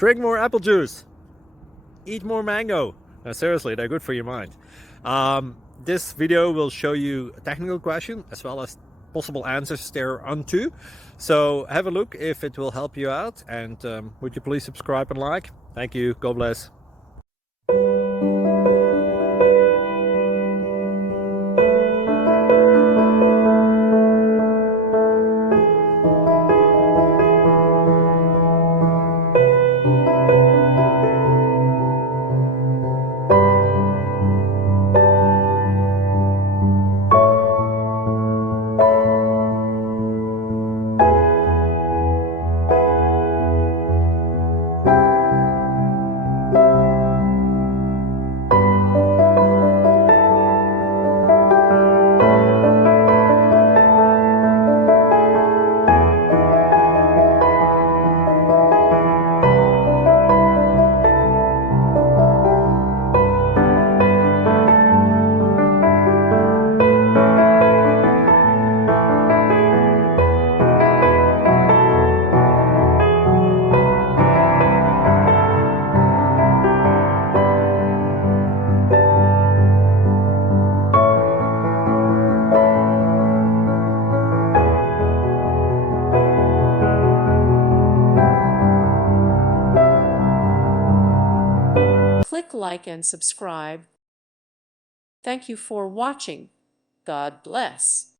Drink more apple juice. Eat more mango. No, seriously, they're good for your mind. This video will show you a technical question as well as possible answers thereunto. So have a look if it will help you out, and would you please subscribe and like? Thank you. God bless. Click like and subscribe. Thank you for watching. God bless.